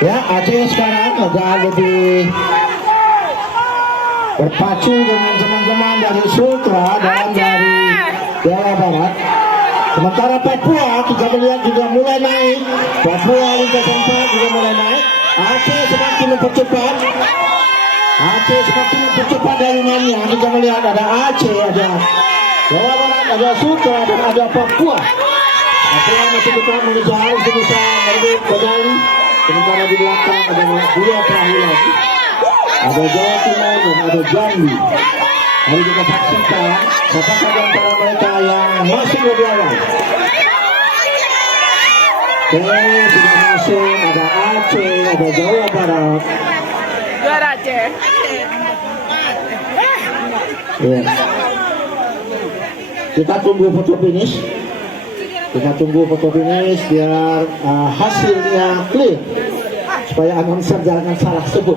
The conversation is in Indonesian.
Ya, Aceh sekarang agak lebih berpacu dengan teman-teman dari Sultra dan dari Jawa Barat. Sementara Papua kita melihat juga mulai naik. Papua lintas 4 juga mulai naik. Aceh semakin mempercepat. Aceh semakin mempercepat dari mainnya. Kita melihat ada Aceh, ada Jawa Barat, ada Sultra dan ada Papua. Papua masih tetap mengejar untuk bisa merebut medali. Sementara di belakang ada dua perahu lagi. Ada Jawa Timur dan ada Jambi. Mari kita saksikan siapakah di antara mereka yang masuk lebih awal. Oke, sudah masuk. Ada Aceh, ada Jawa Barat. Juara Aceh. Ya. Kita tunggu foto finish. Kita tunggu foto finish biar hasilnya clear supaya announcer jangan salah sebut.